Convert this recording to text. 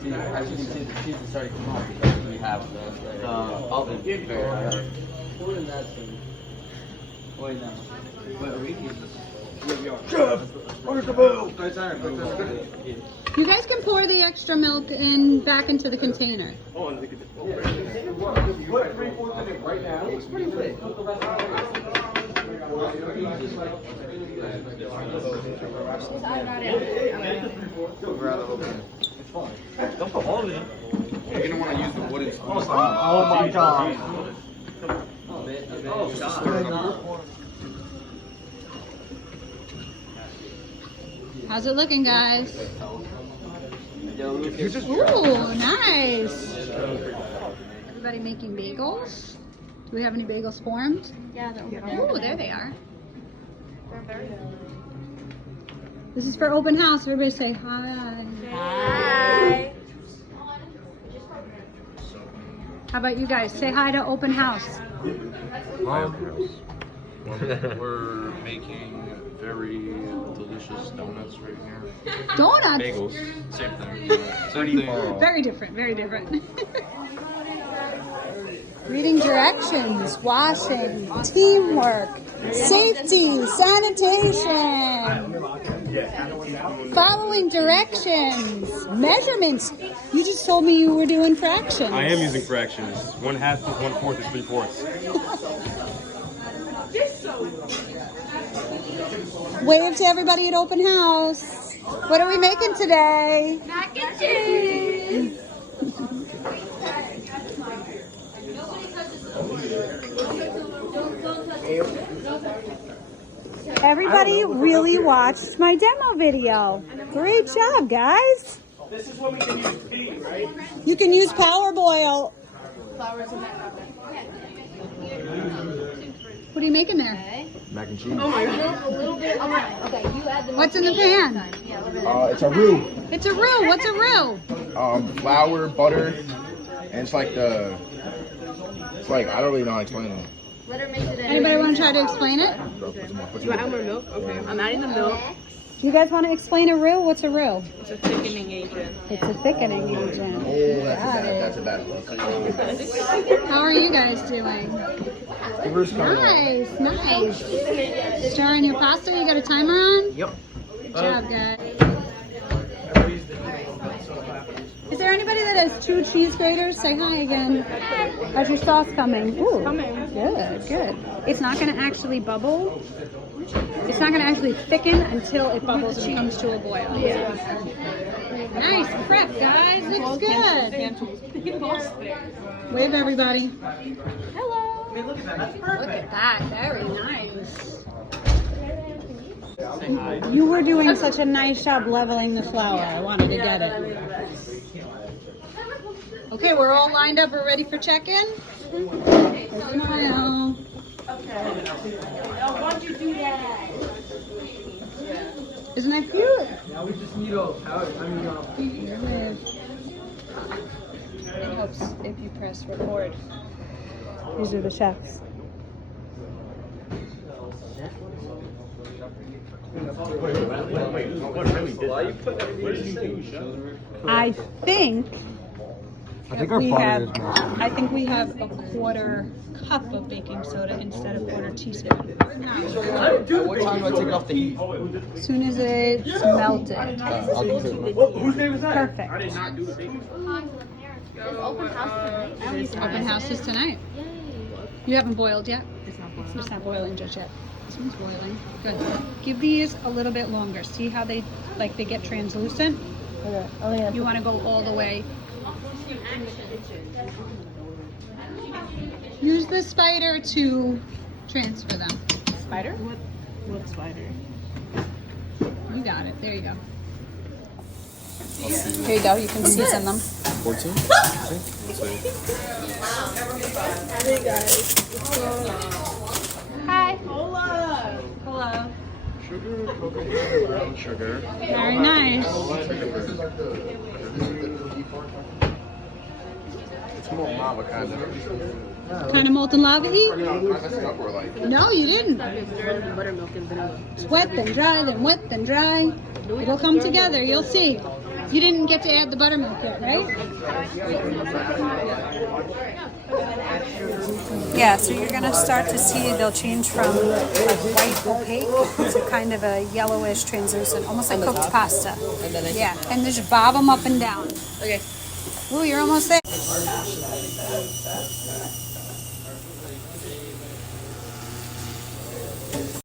As you can see, the cheese is starting to come off because we have the oven very Wait, no. Wait, are we? Where's the milk? You guys can pour the extra milk in back into the container. Oh, and put 3/4 of it right now. It's pretty lit. Don't put all of it. You're gonna want to use the wooden spoon. Oh my god. How's it looking, guys? Ooh, nice. Everybody making bagels? Do we have any bagels formed? Yeah, they're over there. Ooh, there they are. They're very good. This is for open house. Everybody say hi. Hi. How about you guys? Say hi to open house. We're making very delicious donuts right here. Donuts. Bagels, same thing. Same thing. Very different, very different. Reading directions, washing, teamwork, safety, sanitation, following directions, measurements. You just told me you were doing fractions. I am using fractions. 1/2 is 1/4 is 3/4. Wave to everybody at open house. What are we making today? Mac and cheese. Everybody really watched my demo video. Great job, guys. This is what we can use tea, right? You can use Power Boil. What are you making there? Mac and cheese. What's in the pan? It's a roux. It's a roux. What's a roux? Flour, butter, and it's like I don't really know how to explain it. Let her mix it in. Anybody want to try to explain it? Put some more. more milk? Okay. I'm adding the milk. You guys want to explain a roux? What's a roux? It's a thickening agent. It's a thickening agent. Oh, Got it. that's a bad look. How are you guys doing? Nice, nice. Stirring your pasta. You got a timer on? Yep. Good job, guys. Is there anybody that has 2 cheese graters? Say hi again. How's your sauce coming? Ooh, good, good. It's not going to actually bubble. It's not going to actually thicken until it bubbles and comes to a boil. Yeah. Nice prep, guys. Looks good. Wave everybody. Hello. Look at that. Very nice. You were doing such a nice job leveling the flour. I wanted to get it. Okay, we're all lined up. We're ready for check-in? Smile. Why'd you do that? Isn't that cute? Now we just need It helps if you press record. These are the chefs. I think we have a 1/4 cup of baking soda instead of 1/4 teaspoon. What time do I take it off the heat? As soon as it's melted. Whose name is that? Perfect. I did not do the baking. Open house tonight. Open house is tonight. You haven't boiled yet? It's not boiling just yet. This one's boiling. Good. Give these a little bit longer. See how they get translucent? Okay. You want to go all the way. Use the spider to transfer them. Spider? What spider? You got it. There you go. Here you go. You can season them. 14? Hey guys. Hi. Hola. Hello. Sugar, coconut, brown sugar. Very nice. It's more lava kind of. Kind of molten lava heat? I messed it up or like. No, you didn't. Buttermilk and vanilla. It's wet, then dry, then wet, then dry. It'll come together. You'll see. You didn't get to add the buttermilk yet, right? Yeah, so you're gonna start to see they'll change from like white opaque to kind of a yellowish translucent, almost like cooked pasta. And then Yeah, and just bob them up and down. Okay. Ooh, you're almost there.